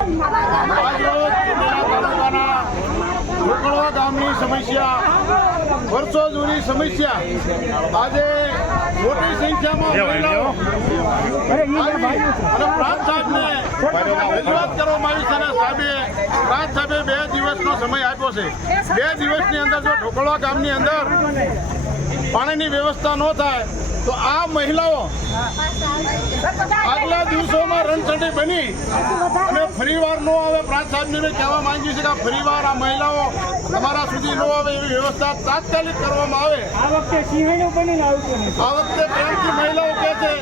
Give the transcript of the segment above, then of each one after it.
આજરોજ ચુંટણી તાલુકાના ઢોકળવા ગામની સમસ્યા, વર્ષો જૂની સમસ્યા, આજે મોટી સંખ્યામાં મહિલાઓ અને પ્રાંત સાહેબને રજૂઆત કરવામાં આવી છે અને પ્રાંત સાહેબે 2 દિવસનો સમય આપ્યો છે. 2 દિવસની અંદર જો ઢોકળવા ગામની અંદર પાણીની વ્યવસ્થા ન થાય તો આ મહિલાઓ આગલા દિવસોમાં રણચંડી બની અને ફરીવાર ન આવે. પ્રાંત સાહેબને કહેવા માંગીએ છીએ કે ફરીવાર આ મહિલાઓ તમારા સુધી ન આવે એવી વ્યવસ્થા તાત્કાલિક કરવામાં આવે. આ વખતે સિંહણું બનીને આવતું નથી. આ વખતે પ્રેમથી મહિલાઓ કહે છે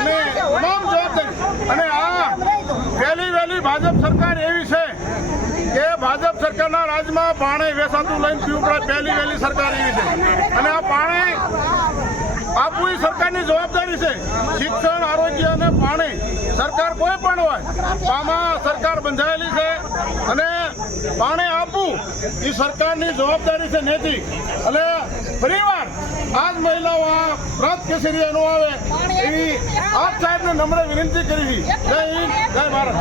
અને તમામ જવાબદારી અને આ વહેલી ભાજપ સરકાર એવી છે કે ભાજપ સરકારના રાજમાં પાણી વેચાતું લઈને પીવું પડે. વહેલી સરકાર એવી છે અને આ પાણી આપવું એ સરકારની જવાબદારી છે. શિક્ષણ, આરોગ્ય અને પાણી સરકાર કોઈ પણ હોય આમાં સરકાર બંધાયેલી છે અને પાણી આપવું એ સરકારની જવાબદારી છે નૈતિક. અને ફરીવાર આજ મહિલાઓ આ પ્રાંત કેસરીયા નો આવે એવી આપ સાહેબને નમ્ર વિનંતી કરી છે. જય હિન્દ, જય ભારત.